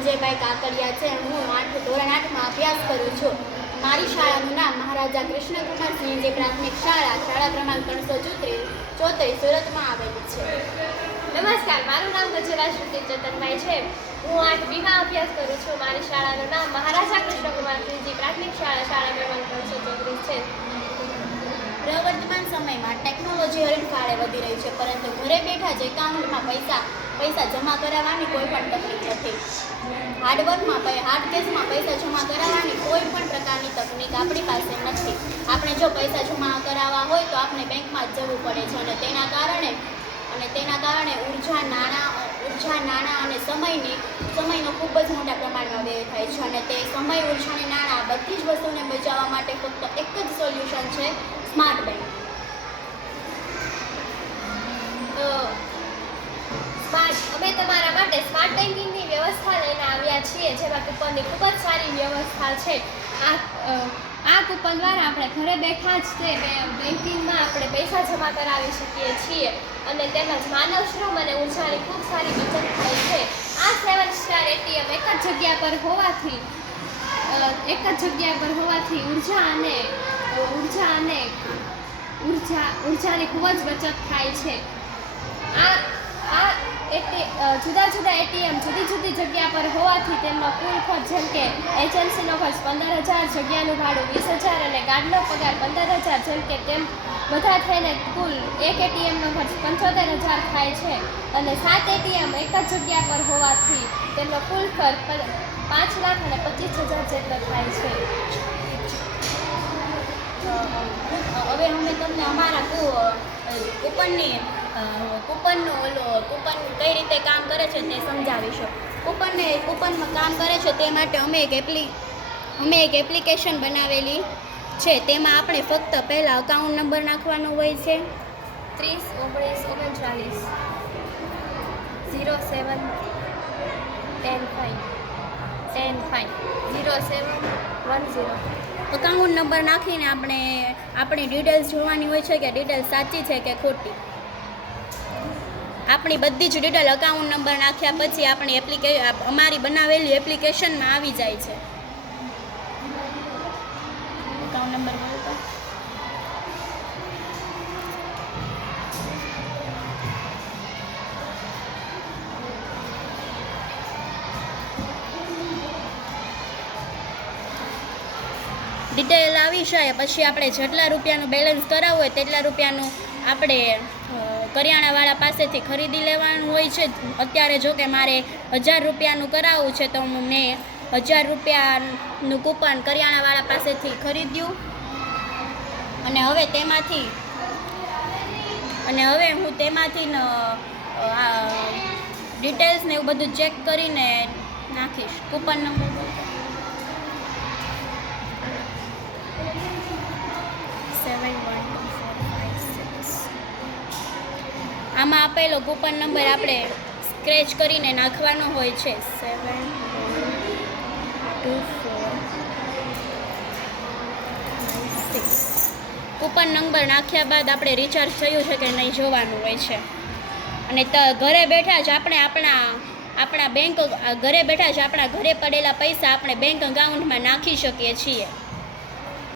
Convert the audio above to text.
સંજયભાઈ કાકડિયા છે। હું ધોરણ 8માં અભ્યાસ કરું છું। મારી શાળાનું નામ મહારાજા કૃષ્ણકુમાર સિંહજી પ્રાથમિક શાળા ક્રમાંક 334 સુરતમાં આવેલી છે। નમસ્કાર, મારું નામ ગજરાજ શ્રુતિ ચેતનભાઈ છે। હું 8બીમાં અભ્યાસ કરું છું। મારી શાળાનું નામ મહારાજા કૃષ્ણકુમાર સિંહજી પ્રાથમિક શાળા ક્રમાંક 334 છે। પ્રવર્તમાન સમયમાં ટેકનોલોજી હરણફાળે વધી રહી છે, પરંતુ ઘરે બેઠા જ એકાઉન્ટમાં પૈસા જમા કરાવવાની કોઈ પણ તકલીફ નથી। હાર્ડ કેશમાં પૈસા જમા કરાવવાની કોઈ પણ પ્રકારની તકલીફ આપણી પાસે નથી। આપણે જો પૈસા જમા કરાવવા હોય તો આપણે બેંકમાં જ જવું પડે છે, અને તેના કારણે ઉર્જા, નાણાં અને સમયનો ખૂબ જ મોટા પ્રમાણમાં વ્યય થાય છે, અને તે સમય, ઉર્જા અને નાણાં બધી જ વસ્તુને બચાવવા માટે ફક્ત એક જ સોલ્યુશન છે, સ્માર્ટ બેંક। અમે તમારા માટે સ્માર્ટ બેન્કિંગની વ્યવસ્થા લઈને આવ્યા છીએ, જેમાં કૂપનની ખૂબ જ સારી વ્યવસ્થા છે। આ કૂપન દ્વારા આપણે ઘરે બેઠા જ તે બેન્કિંગમાં આપણે પૈસા જમા કરાવી શકીએ છીએ, અને તેમજ માનવ શ્રમ અને ઉર્જાની ખૂબ સારી બચત થાય છે। આ 7 સ્ટાર એટીએમ એક જ જગ્યા પર હોવાથી ઉર્જાની ખૂબ જ બચત થાય છે। જુદા જુદા એટીએમ જુદી જુદી જગ્યા પર હોવાથી તેમનો કુલ ખર્ચ, જેમ કે એજન્સીનો ખર્ચ 15,000, જગ્યાનું ભાડું 20,000 અને ગાર્ડનો પગાર 15,000, જેમ કે તેમ બધા થઈને કુલ એક એટીએમનો ખર્ચ 75,000 થાય છે, અને 7 એટીએમ એક જ જગ્યા પર હોવાથી તેમનો કુલ ખર્ચ 5,25,000 જેટલો થાય છે। હવે અમે તમને અમારા કૂપન કઈ રીતે કામ કરે છે તે સમજાવીશું। કૂપનમાં કામ કરે છે તે માટે અમે એક એપ્લિકેશન બનાવેલી છે। તેમાં આપણે ફક્ત પહેલાં અકાઉન્ટ નંબર નાખવાનો હોય છે, 30 19 39 07 10 5 અકાઉન્ટ નંબર નાખીને આપણી ડિટેલ્સ જોવાની હોય છે કે ડિટેલ્સ સાચી છે કે ખોટી। આપણી બધી જ ડિટેલ અકાઉન્ટ નંબર નાખ્યા પછી આપણી અમારી બનાવેલી એપ્લિકેશનમાં આવી જાય છે। અકાઉન્ટ નંબર બોલતો ડિટેલ આવી જાય પછી આપણે જેટલા રૂપિયાનું બેલેન્સ કરાવવું હોય તેટલા રૂપિયાનું આપણે કરિયાણાવાળા પાસેથી ખરીદી લેવાનું હોય છે। અત્યારે જો કે મારે 1,000 રૂપિયાનું કરાવવું છે, તો મેં 1,000 રૂપિયાનું કૂપન કરિયાણાવાળા પાસેથી ખરીદ્યું, અને હવે હું તેમાંથી ડિટેલ્સ ને એવું બધું ચેક કરીને નાખીશ। કૂપન નંબર બોલતો 71245 આમાં આપેલો કૂપન નંબર આપણે સ્ક્રેચ કરીને નાખવાનો હોય છે, 712456। કૂપન નંબર નાખ્યા બાદ આપણે રિચાર્જ થયું છે કે નહીં જોવાનું હોય છે, અને ઘરે બેઠા જ આપણે આપણા ઘરે પડેલા પૈસા આપણે બેંક એકાઉન્ટમાં નાખી શકીએ છીએ।